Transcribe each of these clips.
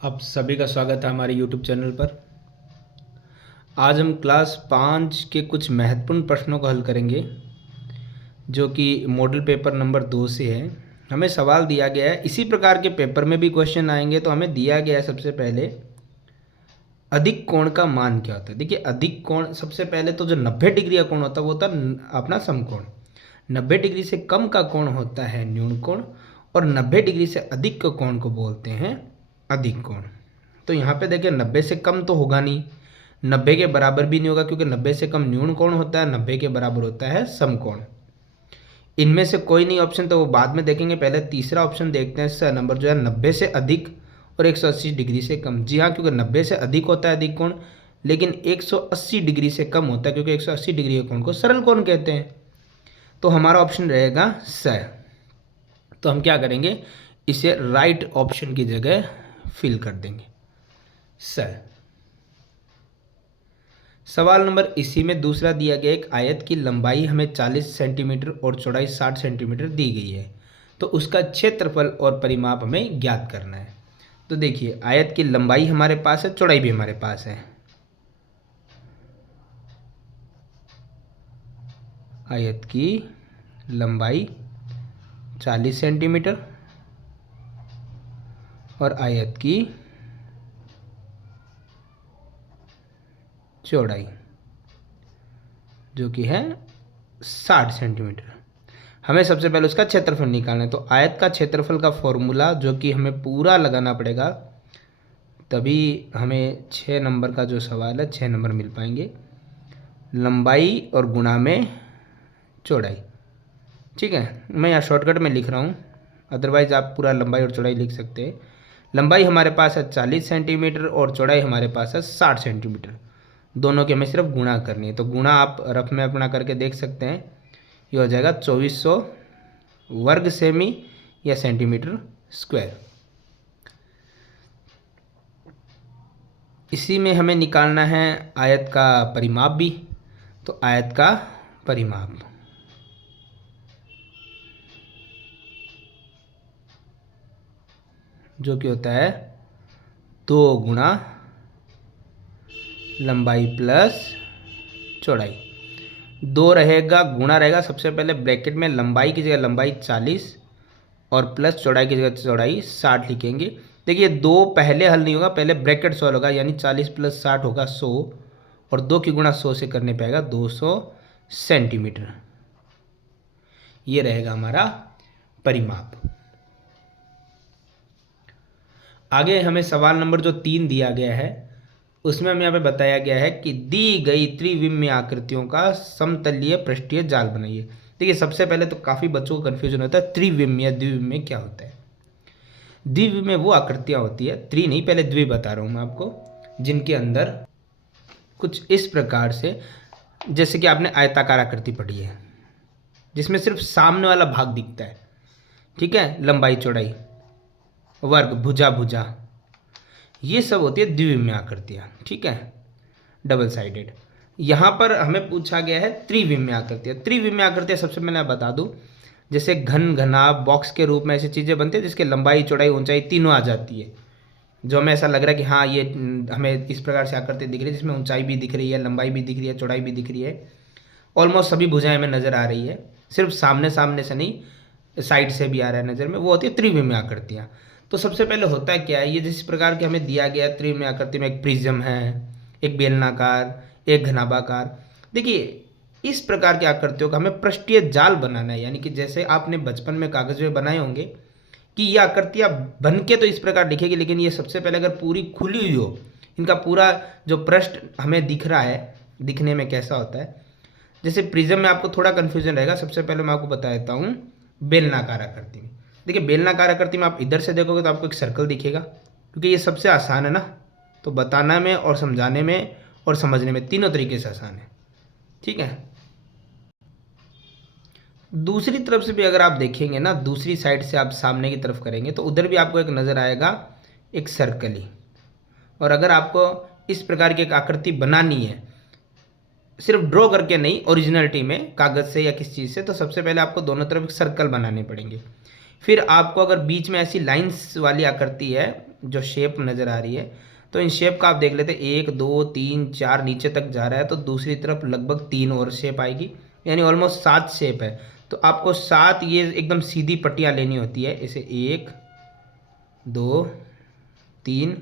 आप सभी का स्वागत है हमारे YouTube चैनल पर। आज हम क्लास 5 के कुछ महत्वपूर्ण प्रश्नों को हल करेंगे जो कि मॉडल पेपर नंबर 2 से है। हमें सवाल दिया गया है, इसी प्रकार के पेपर में भी क्वेश्चन आएंगे। तो हमें दिया गया है सबसे पहले अधिक कोण का मान क्या होता है। देखिए अधिक कोण, सबसे पहले तो जो 90 डिग्री का कोण होता है वो होता है अपना समकोण। 90 डिग्री से कम का कोण होता है न्यून कोण और 90 डिग्री से अधिक के कोण को बोलते हैं अधिक कोण। तो यहाँ पे देखिए 90 से कम तो होगा नहीं, 90 के बराबर भी नहीं होगा क्योंकि 90 से कम न्यून कोण होता है, 90 के बराबर होता है समकोण। इनमें से कोई नहीं ऑप्शन तो वो बाद में देखेंगे। पहले तीसरा ऑप्शन देखते हैं। स नंबर जो है 90 से अधिक और 180 डिग्री से कम। जी हाँ, क्योंकि 90 से अधिक होता है अधिक कोण, लेकिन 180 डिग्री से कम होता है क्योंकि 180 डिग्री के कोण को सरल कोण कहते हैं। तो हमारा ऑप्शन रहेगा स। तो हम क्या करेंगे, इसे राइट ऑप्शन की जगह फिल कर देंगे स। सवाल नंबर इसी में दूसरा दिया गया, एक आयत की लंबाई हमें 40 सेंटीमीटर और चौड़ाई 60 सेंटीमीटर दी गई है, तो उसका क्षेत्रफल और परिमाप हमें ज्ञात करना है। तो देखिए आयत की लंबाई हमारे पास है, चौड़ाई भी हमारे पास है। आयत की लंबाई 40 सेंटीमीटर और आयत की चौड़ाई जो कि है 60 सेंटीमीटर। हमें सबसे पहले उसका क्षेत्रफल निकालना है। तो आयत का क्षेत्रफल का फॉर्मूला जो कि हमें पूरा लगाना पड़ेगा, तभी हमें 6 नंबर का जो सवाल है 6 नंबर मिल पाएंगे। लंबाई और गुणा में चौड़ाई। ठीक है, मैं यहाँ शॉर्टकट में लिख रहा हूँ, अदरवाइज़ आप पूरा लंबाई और चौड़ाई लिख सकते हैं। लंबाई हमारे पास है 40 सेंटीमीटर और चौड़ाई हमारे पास है 60 सेंटीमीटर। दोनों की हमें सिर्फ गुणा करनी है। तो गुणा आप रफ में अपना करके देख सकते हैं, ये हो जाएगा 2400 वर्ग सेमी या सेंटीमीटर स्क्वायर। इसी में हमें निकालना है आयत का परिमाप भी। तो आयत का परिमाप जो कि होता है 2 गुणा लंबाई प्लस चौड़ाई। 2 रहेगा, गुणा रहेगा, सबसे पहले ब्रैकेट में लंबाई की जगह लंबाई 40 और प्लस चौड़ाई की जगह चौड़ाई 60 लिखेंगे। देखिए 2 पहले हल नहीं होगा, पहले ब्रैकेट 100 होगा, यानी 40 प्लस 60 होगा 100 और 2 की गुणा 100 से करने पे आएगा 200 सेंटीमीटर। ये रहेगा हमारा परिमाप। आगे हमें सवाल नंबर जो 3 दिया गया है उसमें हमें यहाँ पे बताया गया है कि दी गई त्रिविमीय आकृतियों का समतलीय पृष्ठीय जाल बनाइए। देखिए सबसे पहले तो काफ़ी बच्चों को कन्फ्यूजन होता है त्रिविमीय द्विविमीय क्या होता है। द्विविमीय वो आकृतियाँ होती है, त्रि नहीं, पहले द्वि बता रहा हूँ मैं आपको, जिनके अंदर कुछ इस प्रकार से, जैसे कि आपने आयताकार आकृति पढ़ी है जिसमें सिर्फ सामने वाला भाग दिखता है। ठीक है, लंबाई चौड़ाई वर्ग भुजा भुजा, ये सब होती है द्विविमीय आकृतियाँ। ठीक है, डबल साइडेड। यहाँ पर हमें पूछा गया है त्रिविमीय आकृतियाँ। त्रिविमीय आकृतियाँ सबसे पहले मैं बता दूँ, जैसे घन घना बॉक्स के रूप में ऐसी चीज़ें बनती है जिसके लंबाई चौड़ाई ऊंचाई तीनों आ जाती है, जो हमें ऐसा लग रहा है कि हाँ ये हमें इस प्रकार से आकृति दिख रही है जिसमें ऊंचाई भी दिख रही है, लंबाई भी दिख रही है, चौड़ाई भी दिख रही है, ऑलमोस्ट सभी भुजाएं हमें नज़र आ रही है, सिर्फ सामने सामने से नहीं साइड से भी आ रहा है नज़र में, वो होती है त्रिविमीय आकृतियाँ। तो सबसे पहले होता है क्या है, ये जिस प्रकार के हमें दिया गया त्रिविमीय आकृति में एक प्रिज्म है, एक बेलनाकार, एक घनाभाकार। देखिए इस प्रकार की आकृतियों का हमें पृष्ठीय जाल बनाना है, यानी कि जैसे आपने बचपन में कागज में बनाए होंगे कि ये आकृतियाँ बन के तो इस प्रकार दिखेगी, लेकिन ये सबसे पहले अगर पूरी खुली हुई हो, इनका पूरा जो पृष्ठ हमें दिख रहा है दिखने में कैसा होता है। जैसे प्रिज्म में आपको थोड़ा कन्फ्यूजन रहेगा, सबसे पहले मैं आपको बता देता हूँ बेलनाकार आकृति में। देखिए बेलनाकार आकृति में आप इधर से देखोगे तो आपको एक सर्कल दिखेगा, क्योंकि ये सबसे आसान है ना, तो बताना में और समझाने में और समझने में तीनों तरीके से आसान है। ठीक है, दूसरी तरफ से भी अगर आप देखेंगे ना, दूसरी साइड से आप सामने की तरफ करेंगे तो उधर भी आपको एक नज़र आएगा एक सर्कल ही। और अगर आपको इस प्रकार की एक आकृति बनानी है, सिर्फ ड्रॉ करके नहीं, ओरिजिनलिटी में कागज़ से या किस चीज़ से, तो सबसे पहले आपको दोनों तरफ एक सर्कल बनाने पड़ेंगे। फिर आपको अगर बीच में ऐसी लाइंस वाली आकृति है जो शेप नज़र आ रही है, तो इन शेप का आप देख लेते हैं 1 2 3 4 नीचे तक जा रहा है, तो दूसरी तरफ लगभग 3 और शेप आएगी, यानी ऑलमोस्ट 7 शेप है। तो आपको 7 ये एकदम सीधी पट्टियाँ लेनी होती है, इसे 1 2 3,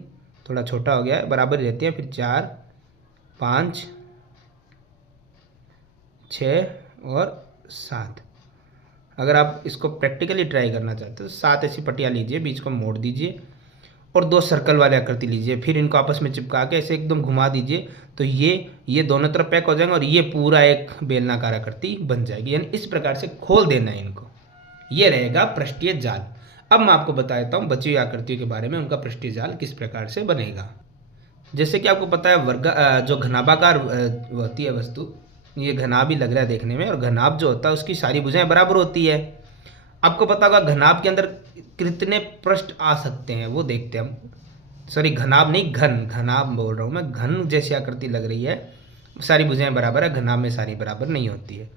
थोड़ा छोटा हो गया है, बराबर ही रहती है, फिर 4 5 6 और 7। अगर आप इसको प्रैक्टिकली ट्राई करना चाहते हो तो 7 ऐसी पट्टियाँ लीजिए, बीच को मोड़ दीजिए और 2 सर्कल वाले आकृति लीजिए, फिर इनको आपस में चिपका के ऐसे एकदम घुमा दीजिए, तो ये दोनों तरफ पैक हो जाएंगे और ये पूरा एक बेलनाकार आकृति बन जाएगी। यानी इस प्रकार से खोल देना है इनको, ये रहेगा पृष्ठीय जाल। अब मैं आपको बता देता हूँ बची हुई आकृतियों के बारे में, उनका पृष्ठीय जाल किस प्रकार से बनेगा। जैसे कि आपको पता है जो घनाभाकार होती है वस्तु, ये घनाभ ही लग रहा है देखने में, और घनाभ जो होता है उसकी सारी भुजाएं बराबर होती है। आपको पता होगा घनाभ के अंदर कितने पृष्ठ आ सकते हैं, वो देखते हैं हम। सॉरी, घनाभ नहीं, घनाभ बोल रहा हूँ मैं, घन जैसी आकृति लग रही है, सारी भुजाएं बराबर है, घनाभ में सारी बराबर नहीं होती है।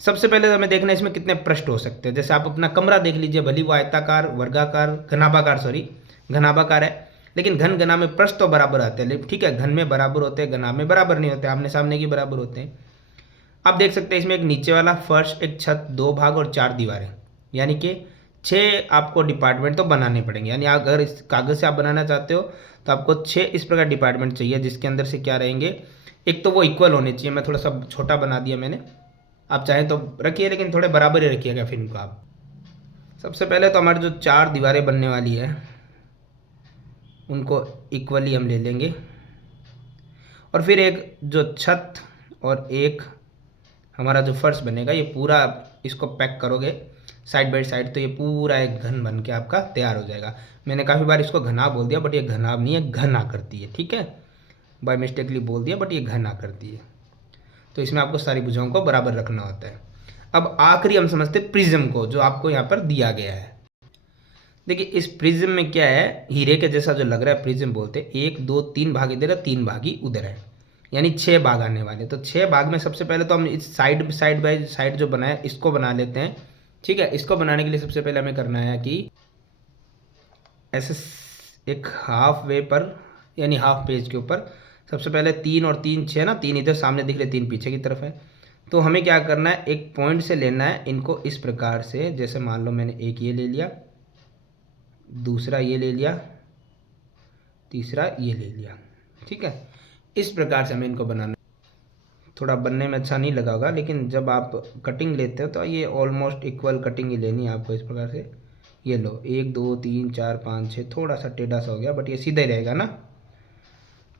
सबसे पहले हमें देखना है इसमें कितने पृष्ठ हो सकते हैं। जैसे आप अपना कमरा देख लीजिए, भली वो आयताकार, वर्गाकार, घनाभाकार, सॉरी घनाभाकार है, लेकिन घन घना में पृष्ठ तो बराबर आते हैं, ठीक है, घन में बराबर होते हैं, घना में बराबर नहीं होते, आमने सामने की बराबर होते हैं। आप देख सकते हैं इसमें एक नीचे वाला फर्श, एक छत, 2 भाग और 4 दीवारें, यानी कि 6 आपको डिपार्टमेंट तो बनाने पड़ेंगे। यानी अगर इस कागज़ से आप बनाना चाहते हो तो आपको 6 इस प्रकार डिपार्टमेंट चाहिए, जिसके अंदर से क्या रहेंगे, एक तो वो इक्वल होने चाहिए। मैं थोड़ा सा छोटा बना दिया मैंने, आप चाहें तो रखिए, लेकिन थोड़े बराबर ही रखिएगा फिल्म को आप। सबसे पहले तो हमारी जो 4 दीवारें बनने वाली है उनको इक्वली हम ले लेंगे, और फिर एक जो छत और एक हमारा जो फर्श बनेगा, ये पूरा इसको पैक करोगे साइड बाई साइड, तो ये पूरा एक घन बन के आपका तैयार हो जाएगा। मैंने काफ़ी बार इसको घना बोल दिया, बट ये घनाभ नहीं है, घन आकृति है, ठीक है, बाय मिस्टेकली बोल दिया, बट ये घन आकृति है। तो इसमें आपको सारी भुजाओं को बराबर रखना होता है। अब आखिरी हम समझते प्रिज्म को, जो आपको यहाँ पर दिया गया है। देखिए इस प्रिज्म में क्या है, हीरे के जैसा जो लग रहा है प्रिज्म बोलते हैं। 1 2 3 भाग इधर है, 3 भाग ही उधर है, यानी 6 भाग आने वाले। तो 6 भाग में सबसे पहले तो हम इस साइड बाय साइड जो बनाया इसको बना लेते हैं, ठीक है। इसको बनाने के लिए सबसे पहले हमें करना है कि ऐसे एक हाफ वे पर, यानी हाफ पेज के ऊपर सबसे पहले 3 और 3 6 ना, 3 इधर सामने दिख रहे, 3 पीछे की तरफ है। तो हमें क्या करना है, एक पॉइंट से लेना है इनको इस प्रकार से। जैसे मान लो मैंने एक ये ले लिया, दूसरा ये ले लिया, तीसरा ये ले लिया, ठीक है। इस प्रकार से हमें इनको बनाना। थोड़ा बनने में अच्छा नहीं लगा होगा, लेकिन जब आप कटिंग लेते हो तो ये ऑलमोस्ट इक्वल कटिंग ही लेनी है आपको। इस प्रकार से ये लो, 1 2 3 4 5 6, थोड़ा सा टेढ़ा सा हो गया, बट ये सीधा ही रहेगा ना।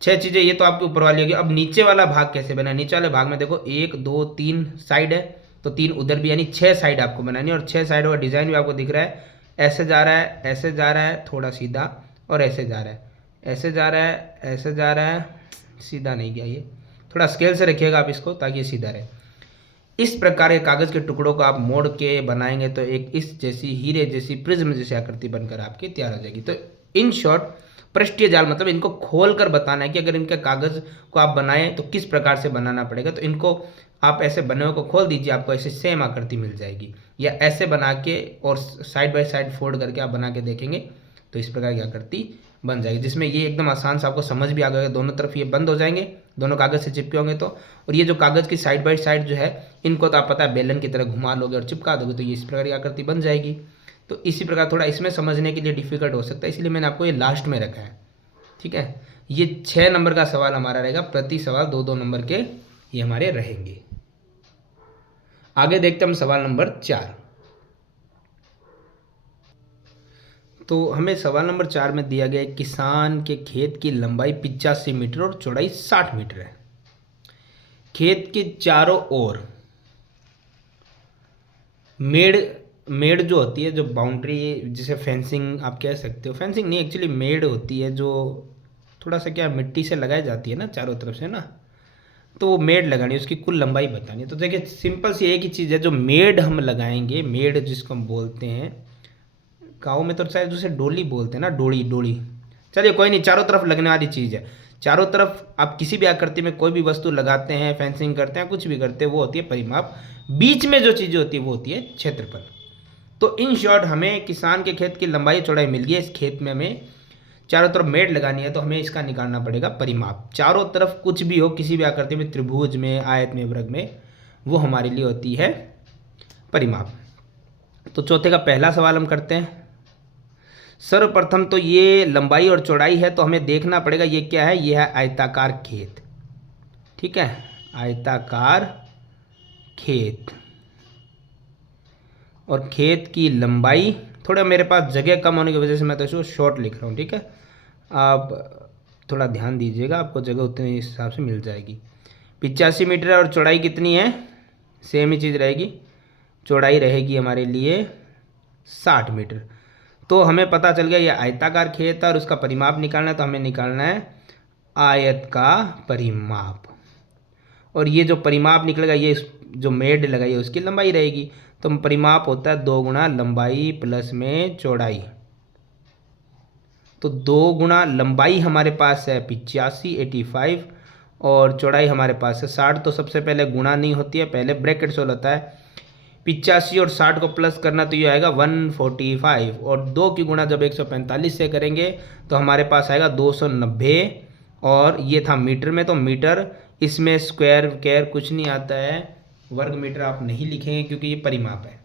6 चीज़ें ये तो आपके ऊपर वाली होगी। अब नीचे वाला भाग कैसे बना, नीचे वाले भाग में देखो 1 2 3 साइड है, तो 3 उधर भी, यानी 6 साइड आपको बनानी है। और 6 साइड का डिज़ाइन भी आपको दिख रहा है, ऐसे जा रहा है, ऐसे जा रहा है, थोड़ा सीधा, और ऐसे जा रहा है, ऐसे जा रहा है, ऐसे जा रहा है, सीधा नहीं गया। ये थोड़ा स्केल से रखिएगा आप इसको, ताकि ये सीधा रहे। इस प्रकार के कागज़ के टुकड़ों को आप मोड़ के बनाएंगे तो एक इस जैसी हीरे जैसी प्रिज्म जैसी आकृति बनकर आपकी तैयार हो जाएगी। तो इन शॉर्ट पृष्ठीय जाल मतलब इनको खोल कर बताना है कि अगर इनके कागज़ को आप बनाएं तो किस प्रकार से बनाना पड़ेगा। तो इनको आप ऐसे बने हुए को खोल दीजिए, आपको ऐसे सेम आकृति मिल जाएगी। या ऐसे बना के और साइड बाय साइड फोल्ड करके आप बना के देखेंगे तो इस प्रकार की आकृति बन जाएगी, जिसमें ये एकदम आसान से आपको समझ भी आ गया। दोनों तरफ ये बंद हो जाएंगे, दोनों कागज़ से चिपके होंगे तो। और ये जो कागज़ की साइड बाय साइड जो है, इनको तो आप पता है बेलन की तरह घुमा लोगे और चिपका दोगे, तो ये इस प्रकार की आकृति बन जाएगी। तो इसी प्रकार थोड़ा इसमें समझने के लिए डिफिकल्ट हो सकता है, इसलिए मैंने आपको ये लास्ट में रखा है, ठीक है। ये 6 नंबर का सवाल हमारा रहेगा, प्रति सवाल 2-2 नंबर के ये हमारे रहेंगे। आगे देखते हैं हम सवाल नंबर 4। तो हमें सवाल नंबर 4 में दिया गया है, किसान के खेत की लंबाई 85 मीटर और चौड़ाई 60 मीटर है। खेत के चारों ओर मेड़ जो होती है, जो बाउंड्री, जिसे फेंसिंग आप कह सकते हो, फेंसिंग नहीं एक्चुअली मेड़ होती है, जो थोड़ा सा क्या मिट्टी से लगाई जाती है ना चारों तरफ से ना, तो वो मेड़ लगानी है, उसकी कुल लंबाई बतानी है। तो देखिए सिंपल सी एक ही चीज़ है, जो मेड़ हम लगाएंगे, मेड़ जिसको हम बोलते हैं, गाँव में तो शायद उसे डोली बोलते हैं ना, डोली। चलिए कोई नहीं, चारों तरफ लगने वाली चीज़ है। चारों तरफ आप किसी भी आकृति में कोई भी वस्तु लगाते हैं, फेंसिंग करते हैं, कुछ भी करते हैं, वो होती है परिमाप। बीच में जो चीज़ें होती है वो होती है क्षेत्रफल। तो इन शॉर्ट हमें किसान के खेत की लंबाई चौड़ाई मिल गई है। इस खेत में हमें चारों तरफ मेड लगानी है तो हमें इसका निकालना पड़ेगा परिमाप। चारों तरफ कुछ भी हो, किसी भी आकृति में, त्रिभुज में, आयत में, वृत्त में, वो हमारे लिए होती है परिमाप। तो चौथे का पहला सवाल हम करते हैं। सर्वप्रथम तो ये लंबाई और चौड़ाई है, तो हमें देखना पड़ेगा ये क्या है। ये है आयताकार खेत, ठीक है, आयताकार खेत। और खेत की लंबाई, थोड़ा मेरे पास जगह कम होने की वजह से मैं तो इसको शॉर्ट लिख रहा हूँ, ठीक है, आप थोड़ा ध्यान दीजिएगा, आपको जगह उतने हिसाब से मिल जाएगी। 85 मीटर है और चौड़ाई कितनी है, सेम ही चीज़ रहेगी, चौड़ाई रहेगी हमारे लिए 60 मीटर। तो हमें पता चल गया ये आयताकार खेत है और उसका परिमाप निकालना है, तो हमें निकालना है आयत का परिमाप। और ये जो परिमाप निकलेगा, ये जो मेड लगाई है उसकी लंबाई रहेगी। तो परिमाप होता है 2 गुना लंबाई प्लस में चौड़ाई। तो 2 गुना लंबाई हमारे पास है 85 और चौड़ाई हमारे पास है 60। तो सबसे पहले गुणा नहीं होती है, पहले ब्रैकेट से होता है। 85 और 60 को प्लस करना तो ये आएगा 145, और 2 की गुणा जब 145 से करेंगे तो हमारे पास आएगा 290। और ये था मीटर में, तो मीटर, इसमें स्क्वायर केयर कुछ नहीं आता है, वर्ग मीटर आप नहीं लिखेंगे क्योंकि ये परिमाप है।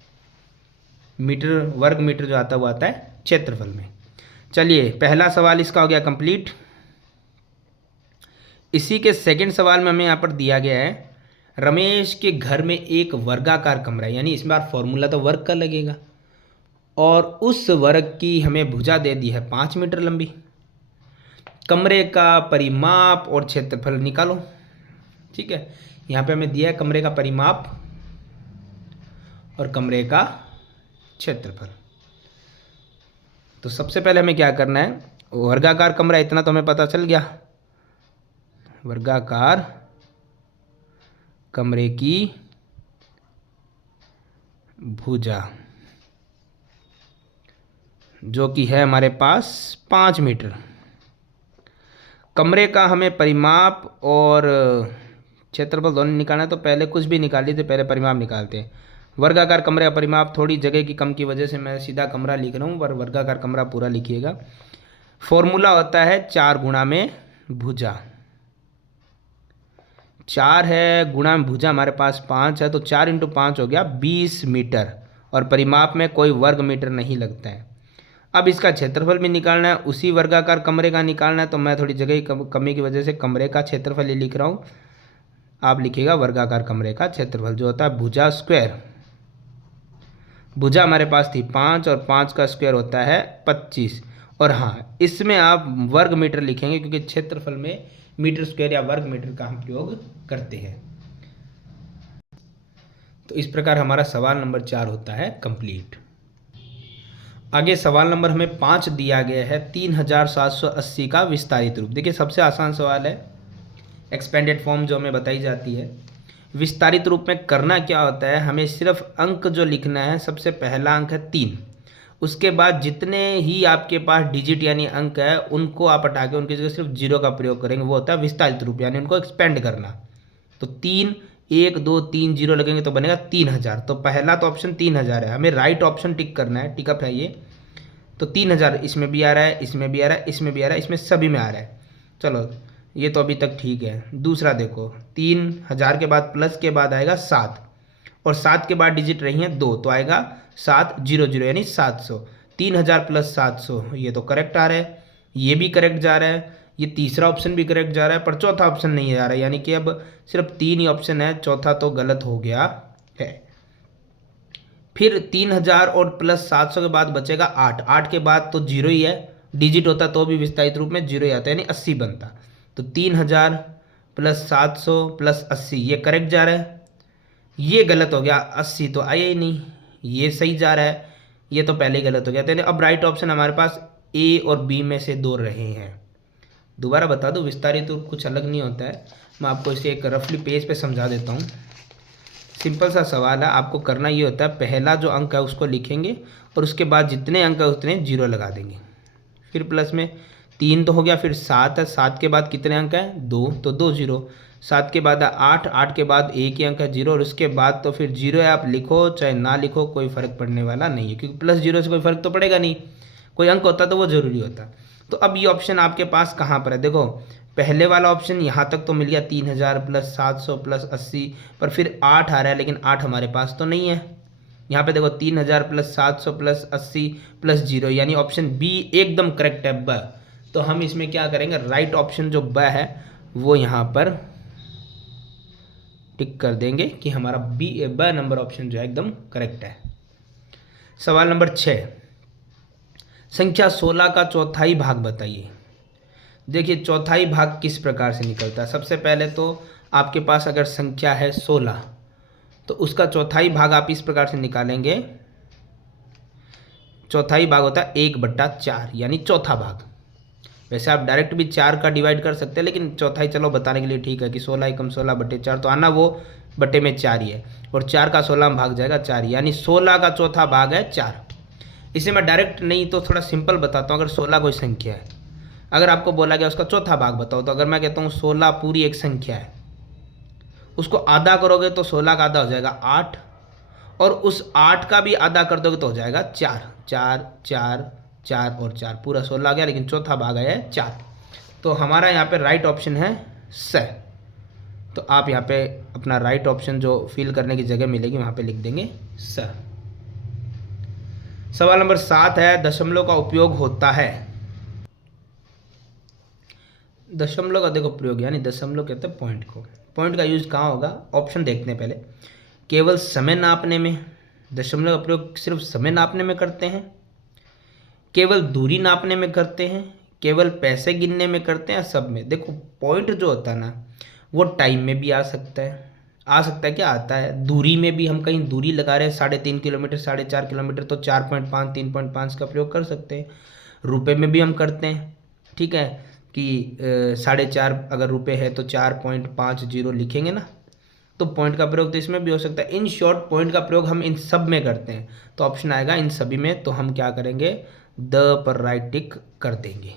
मीटर, वर्ग मीटर जो आता है वो आता है क्षेत्रफल में। चलिए, पहला सवाल इसका हो गया कंप्लीट। इसी के सेकंड सवाल में हमें यहाँ पर दिया गया है, रमेश के घर में एक वर्गाकार कमरा है, यानी इस बार फॉर्मूला तो वर्ग का लगेगा, और उस वर्ग की हमें भुजा दे दी है 5 मीटर लंबी। कमरे का परिमाप और क्षेत्रफल निकालो, ठीक है। यहाँ पे हमें दिया है कमरे का परिमाप और कमरे का क्षेत्रफल। तो सबसे पहले हमें क्या करना है, वर्गाकार कमरा इतना तो हमें पता चल गया, वर्गाकार कमरे की भुजा जो कि है हमारे पास 5 मीटर। कमरे का हमें परिमाप और क्षेत्रफल दोनों निकालना है, तो पहले कुछ भी निकाल लीजिए, पहले परिमाप निकालते हैं। वर्गाकार कमरे का परिमाप, थोड़ी जगह की कम की वजह से मैं सीधा कमरा लिख रहा हूँ, पर वर्गाकार कमरा पूरा लिखिएगा। फॉर्मूला होता है 4 गुणा में भुजा। 4 है, गुणा में भुजा हमारे पास 5 है, तो 4 × 5 हो गया 20 मीटर, और परिमाप में कोई वर्ग मीटर नहीं लगता है। अब इसका क्षेत्रफल भी निकालना है, उसी वर्गाकार कमरे का निकालना है, तो मैं थोड़ी जगह की कमी की वजह से कमरे का क्षेत्रफल ही लिख रहा हूँ। आप लिखिएगा वर्गाकार कमरे का क्षेत्रफल, जो होता है भुजा स्क्वायर। भुजा हमारे पास थी 5 और 5 का स्क्वायर होता है 25। और हाँ, इसमें आप वर्ग मीटर लिखेंगे क्योंकि क्षेत्रफल में मीटर स्क्वायर या वर्ग मीटर का हम प्रयोग करते हैं। तो इस प्रकार हमारा सवाल नंबर 4 होता है कंप्लीट। आगे सवाल नंबर हमें 5 दिया गया है, 3780 का विस्तारित रूप। देखिए, सबसे आसान सवाल है, एक्सपेंडेड फॉर्म जो हमें बताई जाती है। विस्तारित रूप में करना क्या होता है, हमें सिर्फ अंक जो लिखना है, सबसे पहला अंक है 3, उसके बाद जितने ही आपके पास डिजिट यानी अंक है उनको आप हटा के उनकी जगह सिर्फ 0 का प्रयोग करेंगे, वो होता है विस्तारित रूप, यानी उनको एक्सपेंड करना। तो 3, 1, 2, 3 0 लगेंगे तो बनेगा 3000। तो पहला तो ऑप्शन 3000 है, हमें राइट ऑप्शन टिक करना है, टिकअप है ये। तो 3000 इसमें भी आ रहा है, इसमें भी आ रहा है, इसमें भी आ रहा है, इसमें सभी में आ रहा है। चलो, ये तो अभी तक ठीक है। दूसरा देखो, 3000 के बाद प्लस के बाद आएगा 7, और 7 के बाद डिजिट रही हैं 2, तो आएगा 700 यानी 700। 3000 + 700, ये तो करेक्ट आ रहा है, ये भी करेक्ट जा रहा है, ये तीसरा ऑप्शन भी करेक्ट जा रहा है, पर चौथा ऑप्शन नहीं आ रहा है, यानी कि अब सिर्फ 3 ही ऑप्शन है, चौथा तो गलत हो गया है। फिर 3000 और +700 के बाद बचेगा 8, 8 के बाद तो 0 ही है, डिजिट होता तो भी विस्तारित रूप में 0 ही आता है, यानी 80 बनता। तो 3000 + 700 + 80, ये करेक्ट जा रहा है, ये गलत हो गया, 80 तो आया ही नहीं, ये सही जा रहा है, ये तो पहले ही गलत हो गया। तो अब राइट ऑप्शन हमारे पास ए और बी में से 2 रहे हैं। दोबारा बता दूं, विस्तारित रूप कुछ अलग नहीं होता है, मैं आपको इसे एक रफली पेज पे समझा देता हूँ। सिंपल सा सवाल है, आपको करना ये होता है, पहला जो अंक है उसको लिखेंगे और उसके बाद जितने अंक है उतने 0 लगा देंगे। फिर प्लस में 3 तो हो गया, फिर 7 है, 7 के बाद कितने अंक हैं 2, तो 2 0। 7 के बाद 8, 8 के बाद एक ही अंक है 0, और उसके बाद तो फिर 0 है, आप लिखो चाहे ना लिखो कोई फ़र्क पड़ने वाला नहीं है, क्योंकि +0 से कोई फ़र्क तो पड़ेगा नहीं, कोई अंक होता तो वो ज़रूरी होता। तो अब ये ऑप्शन आपके पास कहाँ पर है? देखो पहले वाला ऑप्शन यहाँ तक तो मिल गया 3000 प्लस 700 प्लस 80, पर फिर 8 आ रहा है, लेकिन 8 हमारे पास तो नहीं है। यहाँ पे देखो 3000 प्लस 700 प्लस 80 प्लस 0, यानी ऑप्शन बी एकदम करेक्ट है, ब। तो हम इसमें क्या करेंगे, राइट ऑप्शन जो ब है वो यहाँ पर टिक कर देंगे कि हमारा ब नंबर ऑप्शन जो है एकदम करेक्ट है। सवाल नंबर 6, संख्या 16 का चौथाई भाग बताइए। देखिए चौथाई भाग किस प्रकार से निकलता है। सबसे पहले तो आपके पास अगर संख्या है 16, तो उसका चौथाई भाग आप इस प्रकार से निकालेंगे। चौथाई भाग होता है 1/4, यानी चौथा भाग। वैसे आप डायरेक्ट भी 4 का डिवाइड कर सकते हैं, लेकिन चौथाई चलो बताने के लिए ठीक है कि 16 एकम 16/4, तो आना वो बटे में 4 ही है, और 4 का 16 में भाग जाएगा 4, यानी 16 का चौथा भाग है 4। इसे मैं डायरेक्ट नहीं तो थोड़ा सिंपल बताता हूँ। अगर 16 कोई संख्या है, अगर आपको बोला गया उसका चौथा भाग बताओ, तो अगर मैं कहता हूँ 16 पूरी एक संख्या है, उसको आधा करोगे तो 16 का आधा हो जाएगा 8, और उस 8 का भी आधा कर दोगे तो हो जाएगा 4, 4 4 4 और 4, पूरा 16 आ गया, लेकिन चौथा भाग आया है 4। तो हमारा यहाँ पे राइट ऑप्शन है स। तो आप यहाँ पे अपना राइट ऑप्शन जो फिल करने की जगह मिलेगी वहाँ पे लिख देंगे स। सवाल नंबर 7 है, दशमलव का उपयोग होता है। दशमलव का देखो प्रयोग, यानी दशमलव कहते हैं पॉइंट को। पॉइंट का यूज कहाँ होगा? ऑप्शन देखते हैं पहले। केवल समय नापने में, दशमलव का प्रयोग सिर्फ समय नापने में करते हैं, केवल दूरी नापने में करते हैं, केवल पैसे गिनने में करते हैं, सब में। देखो पॉइंट जो होता है ना, वो टाइम में भी आ सकता है, क्या आता है, दूरी में भी। हम कहीं दूरी लगा रहे हैं 3.5 किलोमीटर 4.5 किलोमीटर, तो 4.5 3.5 का प्रयोग कर सकते हैं। रुपए में भी हम करते हैं, ठीक है, कि 4.5 अगर रुपए है तो 4.50 लिखेंगे ना, तो पॉइंट का प्रयोग तो इसमें भी हो सकता है। इन शॉर्ट पॉइंट का प्रयोग हम इन सब में करते हैं, तो ऑप्शन आएगा इन सभी में। तो हम क्या करेंगे, द पर राइट टिक कर देंगे।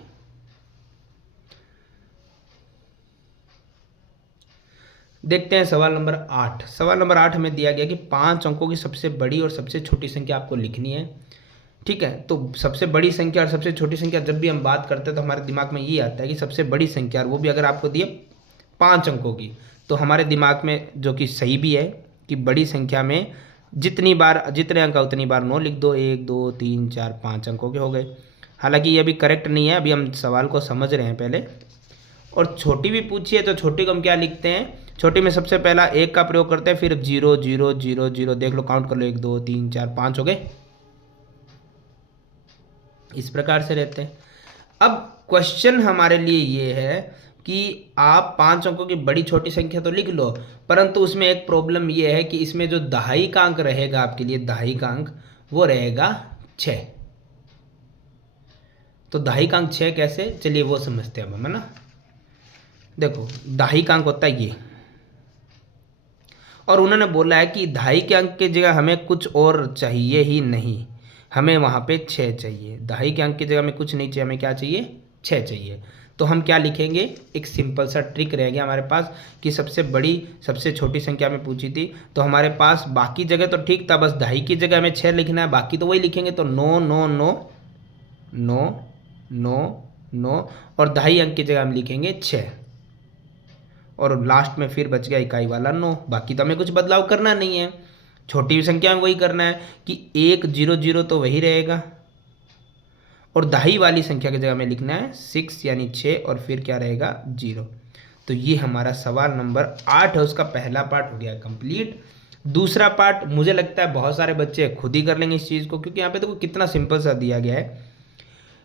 देखते हैं सवाल नंबर 8। सवाल नंबर 8 हमें दिया गया कि 5 अंकों की सबसे बड़ी और सबसे छोटी संख्या आपको लिखनी है, ठीक है। तो सबसे बड़ी संख्या और सबसे छोटी संख्या जब भी हम बात करते हैं तो हमारे दिमाग में ये आता है कि सबसे बड़ी संख्या, और वो भी अगर आपको दिए 5 अंकों की, तो हमारे दिमाग में, जो कि सही भी है, कि बड़ी संख्या में जितने अंक उतनी बार 9 लिख दो। 1 2 3 4 5 अंकों के हो गए। हालांकि ये अभी करेक्ट नहीं है, अभी हम सवाल को समझ रहे हैं पहले। और छोटी भी पूछी है तो छोटी को हम क्या लिखते हैं, छोटी में सबसे पहला 1 का प्रयोग करते हैं, फिर 0 0 0 0, देख लो काउंट कर लो, 1 2 3 4 5 हो गए। इस प्रकार से रहते हैं। अब क्वेश्चन हमारे लिए ये है कि आप 5 अंकों की बड़ी छोटी संख्या तो लिख लो, परंतु उसमें एक प्रॉब्लम ये है कि इसमें जो दहाई का अंक रहेगा आपके लिए, दहाई का अंक वो रहेगा 6। तो दहाई का अंक 6 कैसे, चलिए वो समझते हैं हम, है ना। देखो दहाई का अंक होता है ये, और उन्होंने बोला है कि दहाई के अंक की जगह हमें कुछ और चाहिए ही नहीं, हमें वहाँ पे 6 चाहिए। दहाई के अंक की जगह में कुछ नहीं चाहिए, हमें क्या चाहिए, 6 चाहिए। तो हम क्या लिखेंगे, एक सिंपल सा ट्रिक रह गया हमारे पास कि सबसे बड़ी सबसे छोटी संख्या में पूछी थी, तो हमारे पास बाकी जगह तो ठीक था, बस दहाई की जगह हमें 6 लिखना है, बाकी तो वही लिखेंगे। तो 9 9 9 9 9 9, और दहाई अंक की जगह हम लिखेंगे 6, और लास्ट में फिर बच गया इकाई वाला 9। बाकी तो हमें कुछ बदलाव करना नहीं है, छोटी संख्या में वही करना है कि 1 0 0 तो वही रहेगा, और दहाई वाली संख्या की जगह में लिखना है 6 यानी 6, और फिर क्या रहेगा 0। तो ये हमारा सवाल नंबर 8 है, उसका पहला पार्ट हो गया कंप्लीट। दूसरा पार्ट मुझे लगता है बहुत सारे बच्चे खुद ही कर लेंगे इस चीज़ को, क्योंकि यहाँ पे तो कितना सिंपल सा दिया गया है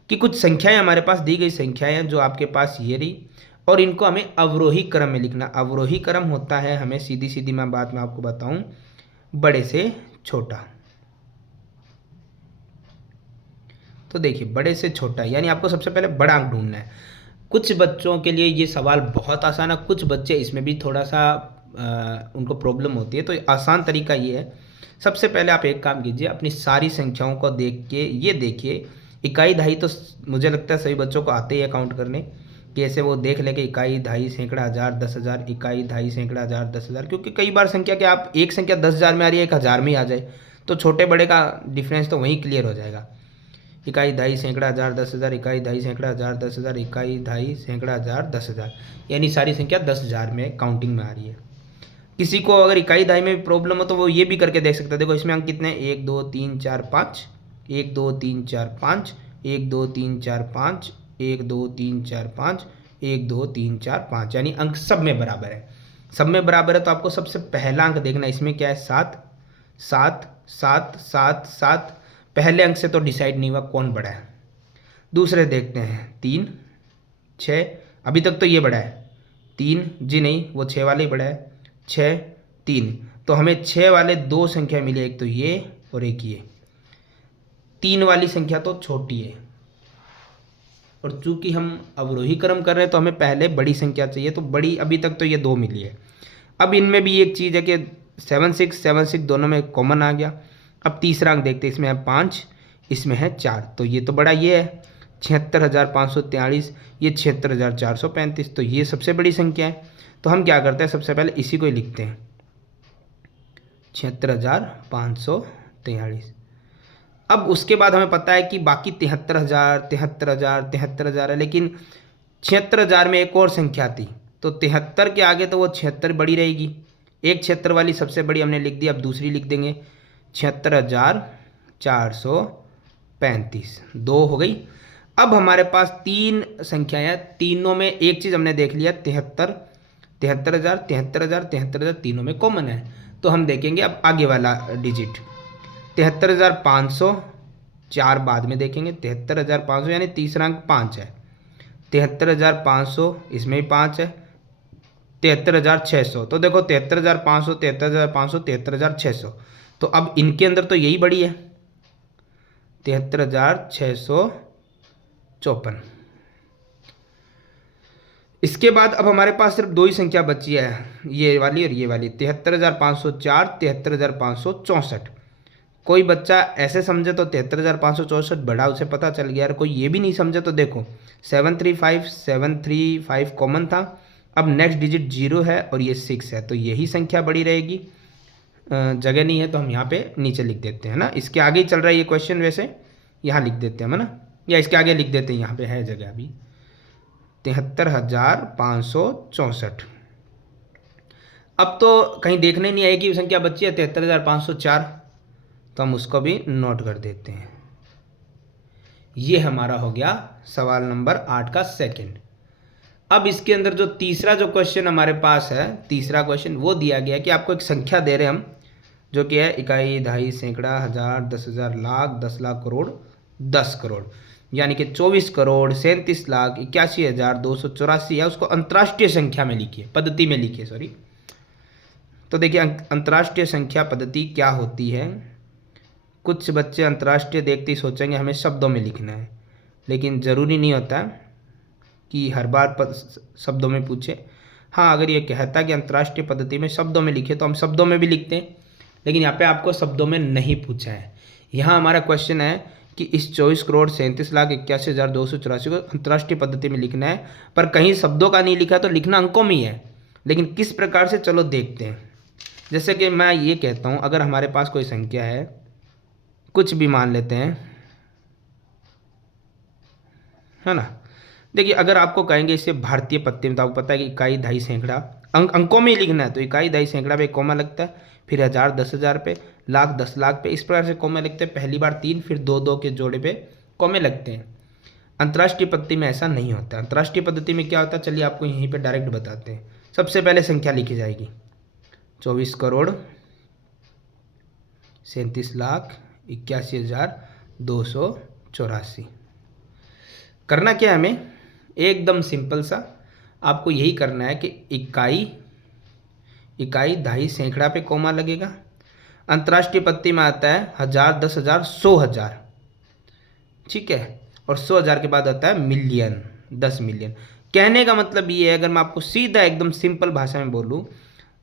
कि कुछ संख्याएं हमारे पास दी गई संख्याएं जो आपके पास ये रही, और इनको हमें अवरोही क्रम में लिखना। अवरोही क्रम होता है, हमें सीधी सीधी मैं बात में आपको बताऊं, बड़े से छोटा। तो देखिए बड़े से छोटा, यानी आपको सबसे पहले बड़ा अंक ढूंढना है। कुछ बच्चों के लिए ये सवाल बहुत आसान है, कुछ बच्चे इसमें भी थोड़ा सा उनको प्रॉब्लम होती है। तो आसान तरीका ये है, सबसे पहले आप एक काम कीजिए, अपनी सारी संख्याओं को देख के ये देखिए, इकाई दहाई तो मुझे लगता है सभी बच्चों को आते ही है काउंट करने, कि ऐसे वो देख ले कि इकाई दहाई सैकड़ा हज़ार 10,000, इकाई दहाई सैकड़ा हज़ार 10,000, क्योंकि कई बार संख्या के आप एक संख्या 10,000 में आ रही है, 1,000 में आ जाए, तो छोटे बड़े का डिफरेंस तो वहीं क्लियर हो जाएगा। इकाई, दहाई, सैकड़ा, हज़ार, 10,000, इकाई, दहाई, सैकड़ा, हज़ार, 10,000, इकाई, दहाई, सैकड़ा, हज़ार, 10,000, यानी सारी संख्या 10,000 में काउंटिंग में आ रही है। किसी को अगर इकाई दहाई में भी प्रॉब्लम हो तो वो ये भी करके देख सकता है। देखो इसमें अंक कितने हैं, 1 2 3 4 5, 1 2 3 4 5, 1 2 3 4 5, 1 2 3 4 5, 1 2 3 4 5, यानी अंक सब में बराबर है। सब में बराबर है तो आपको सबसे पहला अंक देखना, इसमें क्या है 7 7 7 7 7, पहले अंक से तो डिसाइड नहीं हुआ कौन बड़ा है। दूसरे देखते हैं 3 6, अभी तक तो ये बड़ा है, 3 जी नहीं, वो 6 वाले ही बड़ा है, 6 3, तो हमें 6 वाले दो संख्या मिली, एक तो ये और एक ये। 3 वाली संख्या तो छोटी है, और चूंकि हम अवरोही क्रम कर रहे हैं तो हमें पहले बड़ी संख्या चाहिए, तो बड़ी अभी तक तो ये 2 मिली है। अब इनमें भी एक चीज़ है कि 7 6 7 6 दोनों में कॉमन आ गया। अब तीसरा अंक देखते हैं, इसमें है 5, इसमें है 4, तो ये तो बड़ा ये है 76,543, ये 76,435, तो ये सबसे बड़ी संख्या है। तो हम क्या करते हैं, सबसे पहले इसी को ही लिखते हैं 76,543। अब उसके बाद हमें पता है कि बाकी 73,000 73,000 73,000 है, लेकिन 76,000 में एक और संख्या थी, तो 73 के आगे तो वो 76 बड़ी रहेगी। एक 76 वाली सबसे बड़ी हमने लिख दी, अब दूसरी लिख देंगे 76,435, 2 हो गई। अब हमारे पास 3 संख्याएं हैं, तीनों में एक चीज़ हमने देख लिया, 73 73,000 73,000 73,000 तीनों में कॉमन है। तो हम देखेंगे अब आगे वाला डिजिट 73,500, 4 बाद में देखेंगे, 73,500 यानी तीसरा अंक 5 है, 73,500 इसमें भी 5 है, 73,600, तो देखो 73,500 73,500 73,600, तो अब इनके अंदर तो यही बड़ी है 73,654। इसके बाद अब हमारे पास सिर्फ 2 ही संख्या बची है, ये वाली और ये वाली, 73,504 73,564। कोई बच्चा ऐसे समझे तो 73,564 बड़ा उसे पता चल गया, और कोई ये भी नहीं समझे तो देखो 735 कॉमन था, अब नेक्स्ट डिजिट 0 है और ये 6 है, तो यही संख्या बड़ी रहेगी। जगह नहीं है तो हम यहाँ पे नीचे लिख देते हैं ना, इसके आगे ही चल रहा है ये क्वेश्चन, वैसे यहाँ लिख देते हैं ना, या इसके आगे लिख देते हैं, यहाँ पे है जगह अभी 73,564। अब तो कहीं देखने नहीं आएगी संख्या बची है 73,504, तो हम उसको भी नोट कर देते हैं। ये हमारा हो गया सवाल नंबर 8 का सेकंड। अब इसके अंदर जो तीसरा जो क्वेश्चन हमारे पास है, तीसरा क्वेश्चन वो दिया गया है कि आपको एक संख्या दे रहे हैं हम, जो कि है इकाई, दहाई, सैकड़ा, हज़ार, 10,000, लाख, 10 लाख, करोड़, 10 करोड़, यानी कि 24 करोड़ 37,81,284 है। उसको अंतर्राष्ट्रीय संख्या में लिखिए, पद्धति में लिखिए, सॉरी। तो देखिए अंतर्राष्ट्रीय संख्या पद्धति क्या होती है। कुछ बच्चे अंतर्राष्ट्रीय देखते ही सोचेंगे हमें शब्दों में लिखना है, लेकिन ज़रूरी नहीं होता कि हर बार शब्दों में पूछे। हाँ, अगर ये कहता कि अंतर्राष्ट्रीय पद्धति में शब्दों में लिखे तो हम शब्दों में भी लिखते हैं, लेकिन यहाँ पे आपको शब्दों में नहीं पूछा है। यहाँ हमारा क्वेश्चन है कि इस 24 करोड़ 37,81,284 को अंतर्राष्ट्रीय पद्धति में लिखना है, पर कहीं शब्दों का नहीं लिखा तो लिखना अंकों में ही है, लेकिन किस प्रकार से, चलो देखते हैं। जैसे कि मैं ये कहता हूँ, अगर हमारे पास कोई संख्या है, कुछ भी मान लेते हैं, है ना। देखिए अगर आपको कहेंगे इसे भारतीय पद्धति में, तो आपको पता है कि इकाई, दहाई, सैकड़ा अंकों में ही लिखना है, तो इकाई, दहाई, सैकड़ा पे कॉमा लगता है, फिर 1000 10,000 पे, लाख 10 लाख पे, इस प्रकार से कॉमे लगते हैं। पहली बार 3, फिर 2 के जोड़े पे कॉमे लगते हैं। अंतर्राष्ट्रीय पद्धति में ऐसा नहीं होता। अंतर्राष्ट्रीय पद्धति में क्या होता है, चलिए आपको यहीं पे डायरेक्ट बताते हैं। सबसे पहले संख्या लिखी जाएगी 24 करोड़ 37,81,284। करना क्या है हमें, एकदम सिंपल सा, आपको यही करना है कि इकाई, दहाई, सैकड़ा पे कॉमा लगेगा। अंतर्राष्ट्रीय पद्धति में आता है 1000, 10,000, 100,000, ठीक है, और 100,000 के बाद आता है मिलियन, 10 मिलियन। कहने का मतलब ये है, अगर मैं आपको सीधा एकदम सिंपल भाषा में बोलूँ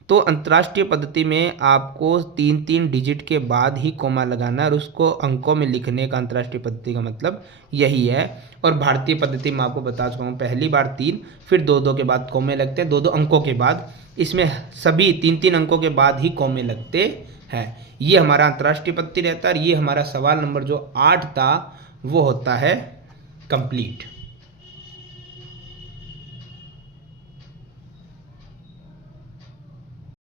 तो अंतर्राष्ट्रीय पद्धति में आपको 3 डिजिट के बाद ही कॉमा लगाना है, और उसको अंकों में लिखने का अंतर्राष्ट्रीय पद्धति का मतलब यही है। और भारतीय पद्धति में आपको बता चुका हूँ, पहली बार 3, फिर 2 के बाद कॉमे लगते हैं, 2 अंकों के बाद। इसमें सभी 3 अंकों के बाद ही कॉमे लगते हैं। ये हमारा अंतर्राष्ट्रीय पद्धति रहता है। और ये हमारा सवाल नंबर जो 8 था वो होता है कंप्लीट।